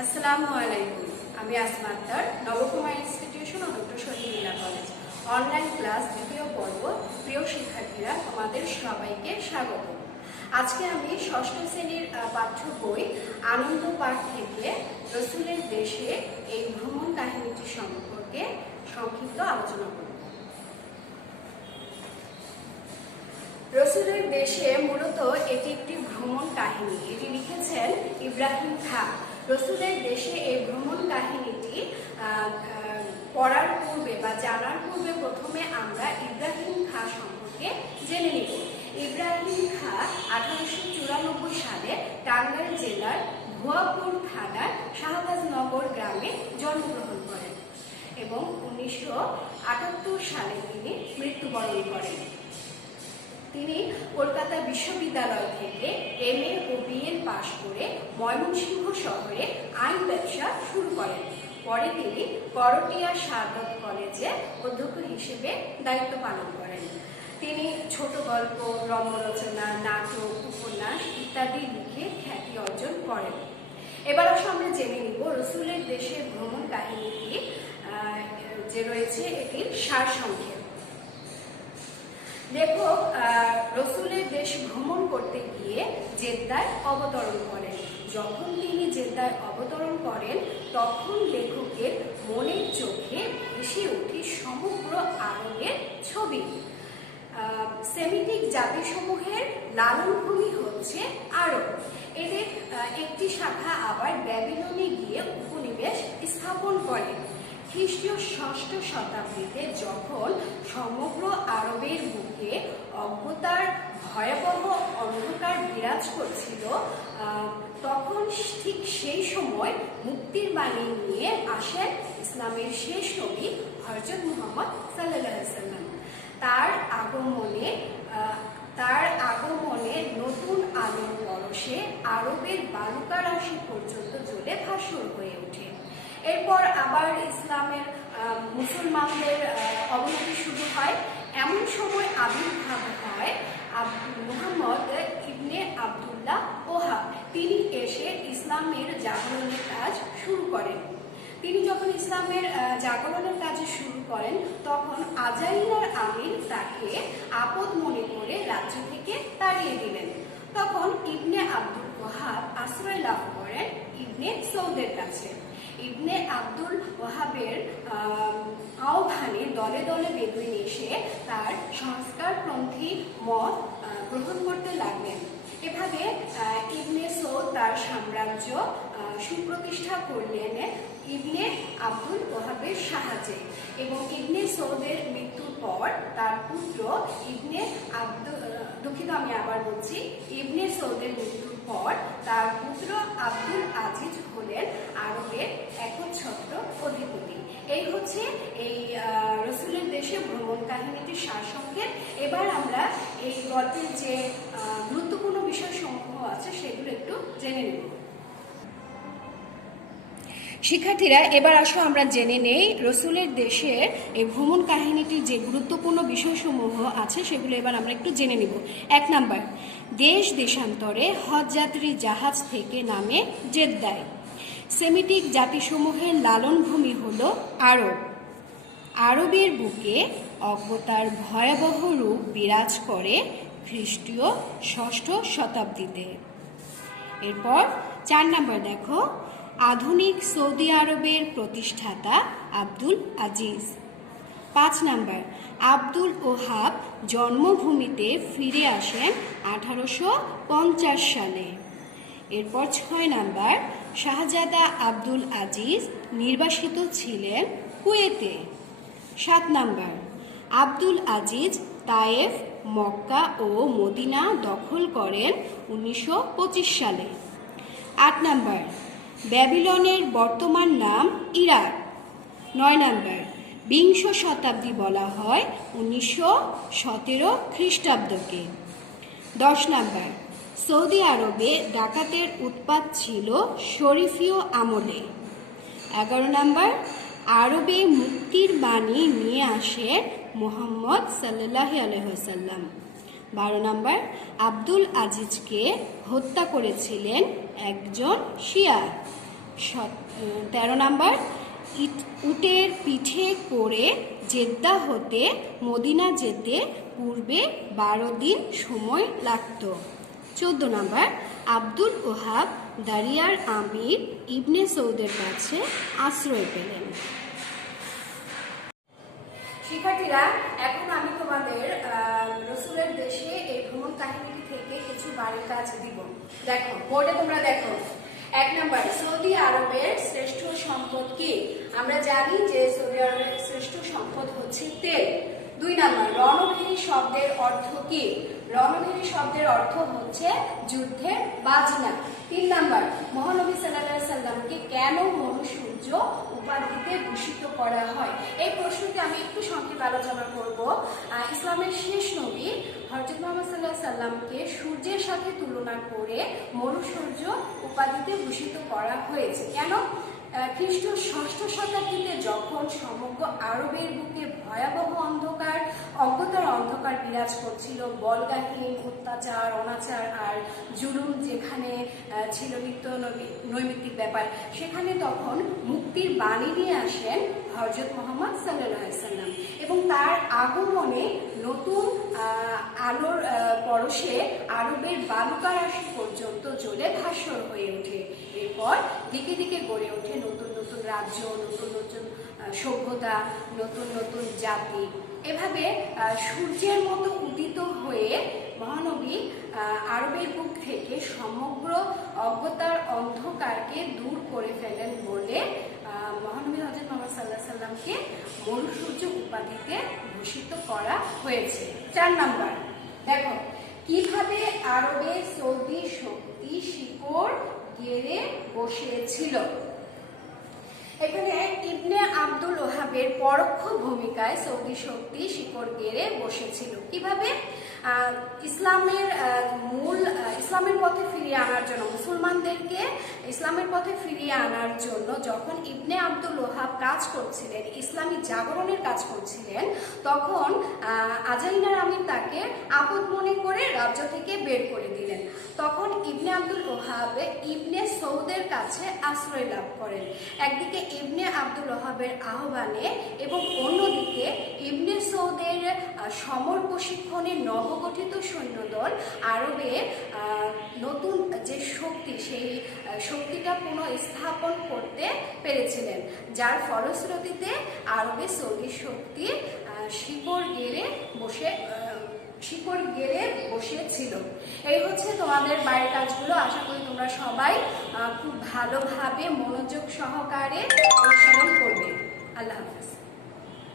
আসসালামু আলাইকুম। আমি আসমা আক্তার, নবকুমার ইনস্টিটিউশন ও doctor Shahidullah college. Online class দ্বিতীয় পর্ব, প্রিয় শিক্ষার্থীরা, তোমাদের সবাইকে স্বাগত। আজকে আমি ষষ্ঠ শ্রেণির পাঠ্য বই, আনন্দ পাঠ থেকে রসুলের দেশে এই ভ্রমণ কাহিনীটি সম্পর্কে সংক্ষিপ্ত আলোচনা করব। রসুলের দেশে মূলত এটি একটি ভ্রমণ কাহিনী। এটি লিখেছেন ইব্রাহিম খাঁ। রসুলের দেশে এই ভ্রমণ কাহিনীটি পড়ার পূর্বে বা জানার পূর্বে প্রথমে আমরা ইব্রাহিম খাঁ সম্পর্কে জেনে নিব। ইব্রাহিম খাঁ আঠারোশো চুরানব্বই সালে টাঙ্গাইল জেলার ভুয়াপুর থানার শাহবাজনগর গ্রামে জন্মগ্রহণ করেন এবং উনিশশো আটাত্তর সালে তিনি মৃত্যুবরণ করেন। তিনি কলকাতা বিশ্ববিদ্যালয় থেকে এম এ ও বিএল পাশ করে ময়মনসিংহ শহরে আইন ব্যবসা শুরু করেন। পরে তিনি করটিয়া সাদত কলেজে অধ্যক্ষ হিসেবে দায়িত্ব পালন করেন। তিনি ছোট গল্প, রম্যরচনা, নাটক, উপন্যাস ইত্যাদি লিখে খ্যাতি অর্জন করেন। এবার আমরা জেনে নিব রসুলের দেশে ভ্রমণ কাহিনীটি যে রয়েছে এটির সারসংক্ষেপ। লেখক রসুলের দেশ ভ্রমণ করতে গিয়ে জেদ্দায় অবতরণ করেন। যখন তিনি জেদ্দায় অবতরণ করেন, তখন লেখকের মনের চোখে ভেসে ওঠে সমগ্র আরবের ছবি। সেমিটিক জাতিসমূহের লালনভূমি হচ্ছে আরব। এদের একটি শাখা আবার ব্যাবিলনে গিয়ে উপনিবেশ স্থাপন করে। খ্রিস্টীয় ষষ্ঠ শতাব্দীতে যখন সমগ্র আরবের বুকে অজ্ঞতার, ভয়াবহ অন্ধকার বিরাজ করছিল তখন ঠিক সেই সময় মুক্তির বাণী নিয়ে আসেন ইসলামের শেষ নবী হরজত মুহাম্মদ সাল্লাম। তার আগমনে তার আগমনে নতুন আলোর পরশে আরবের বালুকা রাশি পর্যন্ত জ্বলে ভাসুর এরপর আবার ইসলামের মুসলমানদের অবনতি শুরু হয়। এমন সময় আবির্ভাব হয়, আব- মুহাম্মদ ইবনে আবদুল্লাহ ওহাব। তিনি এসে ইসলামের জাগরণের কাজ শুরু করেন। তিনি যখন ইসলামের জাগরণের কাজ শুরু করেন, তখন আজাইনার আমির তাকে আপদ মনে করে রাজ্য থেকে তাড়িয়ে দিলেন। তখন ইবনে আব্দুল ওহাব আশ্রয় লাভ করেন ইবনে সৌদের কাছে। ইবনে আব্দুল ওয়াহাবের আহ, আহ্বানে দলে দলে বেদুইন এসে তার সংস্কারপন্থী মত গ্রহণ করতে লাগলেন। এভাবে ইবনে সৌদ তার সাম্রাজ্য সুপ্রতিষ্ঠা করলেন। ইবনে আব্দুল ওহাবের সাহায্যে এবং ইবনে সৌদের মৃত্যুর পর তার পুত্র ইবনে আব্দুল দুঃখিত আমি আবার বলছি, ইবনে সৌদের মৃত্যুর পর তার পুত্র আব্দুল আজিজ হলেন আরবের একচ্ছত্র অধিপতি। এই হচ্ছে এই রসুলের দেশে ভ্রমণ কাহিনীটির সারসংক্ষেপ। এবার আমরা এই গল্পের যে গুরুত্বপূর্ণ বিষয় বিষয়সমূহ আছে সেগুলো একটু জেনে নেব। শিক্ষার্থীরা, এবার আসো আমরা জেনে নেই রসুলের দেশের এই ভ্রমণ কাহিনীটির যে গুরুত্বপূর্ণ বিষয়সমূহ আছে, সেগুলো এবার আমরা একটু জেনে নিব। এক নাম্বার, দেশ দেশান্তরে হজযাত্রী জাহাজ থেকে নামে জেদ্দায় সেমিটিক জাতিসমূহের লালনভূমি হল আরব। আরবের বুকে অজ্ঞতার ভয়াবহ রূপ বিরাজ করে খ্রিস্টীয় ষষ্ঠ শতাব্দীতে। এরপর চার নাম্বার দেখো আধুনিক সৌদি আরবের প্রতিষ্ঠাতা আব্দুল আজিজ। পাঁচ নাম্বার, আব্দুল ওহাব জন্মভূমিতে ফিরে আসেন আঠারোশো পঞ্চাশ সালে। এরপর ছয় নাম্বার, শাহজাদা আব্দুল আজিজ নির্বাসিত ছিলেন কুয়েতে। সাত number, Abdul Aziz Taif, Mecca ও মদিনা দখল করেন উনিশশো পঁচিশ সালে। আট নাম্বার ব্যাবিলনের বর্তমান নাম ইরাক। নয় নাম্বার, বিংশ শতাব্দী বলা হয় উনিশশো সতেরো খ্রিস্টাব্দকে। দশ নাম্বার, সৌদি আরবে ডাকাতের উৎপাত ছিল শরীফীয় আমলে। এগারো নাম্বার, আরবে মুক্তির বাণী নিয়ে আসে মোহাম্মদ সাল্লাহ আলহ্লাম বারো নম্বর, আব্দুল আজিজকে হত্যা করেছিলেন একজন শিয়া। তেরো নম্বর, ইট- উটের পিঠে করে জেদ্দা হতে, মদিনা যেতে পূর্বে বারো দিন সময় লাগতো। চোদ্দ নম্বর, আব্দুল ওহাব দারিয়ার আমির ইবনে সৌদের কাছে আশ্রয় পেলেন। শিক্ষার্থীরা, এখন আমি তোমাদের রসুলের দেশে এই ভ্রমণ কাহিনীটি থেকে কিছু বাড়ির কাজ দিব। দেখো, বোর্ডে তোমরা দেখো। এক নম্বর, সৌদি আরবের শ্রেষ্ঠ সম্পদ কি? আমরা জানি যে সৌদি আরবের শ্রেষ্ঠ সম্পদ হচ্ছে তেল। দুই নম্বর, রণভেরী শব্দের অর্থ কি? রণভেরী শব্দের অর্থ হচ্ছে যুদ্ধের বাজনা। তিন নম্বর, মহানবী সাল্লাহ সাল্লামকে কেন মনুসূর্য উপাধিতে ভূষিত করা হয়। এই প্রশ্নটি আমি একটু সংক্ষেপে আলোচনা করব। ইসলামের শেষ নবী হরজত মোহাম্মদ সাল্লাহ সাল্লামকে সূর্যের সাথে তুলনা করে মনুসূর্য উপাধিতে ভূষিত করা হয়েছে। কেন? খ্রিস্ট ষষ্ঠ শতাব্দীতে যখন সমগ্র আরবের বুকে ভয়াবহ অন্ধকার, অজ্ঞতার অন্ধকার বিরাজ করছিল। বলগাহীন অত্যাচার, অনাচার আর জুলুম যেখানে ছিল নিত্য নৈমি- নৈমিত্তিক ব্যাপার, সেখানে তখন মুক্তির বাণী নিয়ে আসেন হজরত মোহাম্মদ সাল্লাম এবং তার আগমনে নতুন আলোর পরশে আরবের বালুকা রাশি পর্যন্ত জ্বলে ভাস্বর হয়ে ওঠে। এরপর দিকে দিকে গড়ে ওঠে নতুন নতুন রাজ্য, নতুন নতুন সভ্যতা, নতুন নতুন জাতি। এভাবে সূর্যের মতো উদিত হয়ে মহানবী আরবের বুক থেকে সমগ্র অজ্ঞতার অন্ধকারকে দূর করে ফেলেন বলে মহানবী হজরত মোহাম্মদ সাল্লাহ সাল্লামকে মনুসূর্য উপাধিতে ভূষিত করা হয়েছে। চার নাম্বার, দেখো, কীভাবে আরবে সৌদি শক্তি শিকড় গেড়ে বসেছিল? এখানে ইবনে আব্দুল ওহাবের পরোক্ষ ভূমিকায় সৌদি শক্তি শিকড় গেড়ে বসেছিল। কীভাবে? ইসলামের মূল ইসলামের পথে ফিরিয়ে আনার জন্য, মুসলমানদেরকে ইসলামের পথে ফিরিয়ে আনার জন্য যখন ইবনে আব্দুল ওহাব কাজ করছিলেন, ইসলামী জাগরণের কাজ করছিলেন, তখন আজাইনার আমির তাকে আপদ মনে করে রাজ্য থেকে বের করে দিলেন। তখন ইবনে আব্দুল ওহাব ইবনে সৌদের কাছে আশ্রয় লাভ করেন। একদিকে ইবনে আব্দুল ওহাবের আহ্বানে এবং অন্যদিকে ইবনে সৌদের আহ, সমর প্রশিক্ষণের নবগঠিত সৈন্যদল আরবের আহ, নতুন যে শক্তি সেই শক্তিটা পুনঃস্থাপন করতে পেরেছিলেন। যার ফলশ্রুতিতে আরবে সৌদি শক্তি শিকড় গেড়ে বসে শিকড় গেড়ে বসেছিল। এই হচ্ছে তোমাদের বাড়ির কাজগুলো। আশা করি তোমরা সবাই খুব ভালোভাবে মনোযোগ সহকারে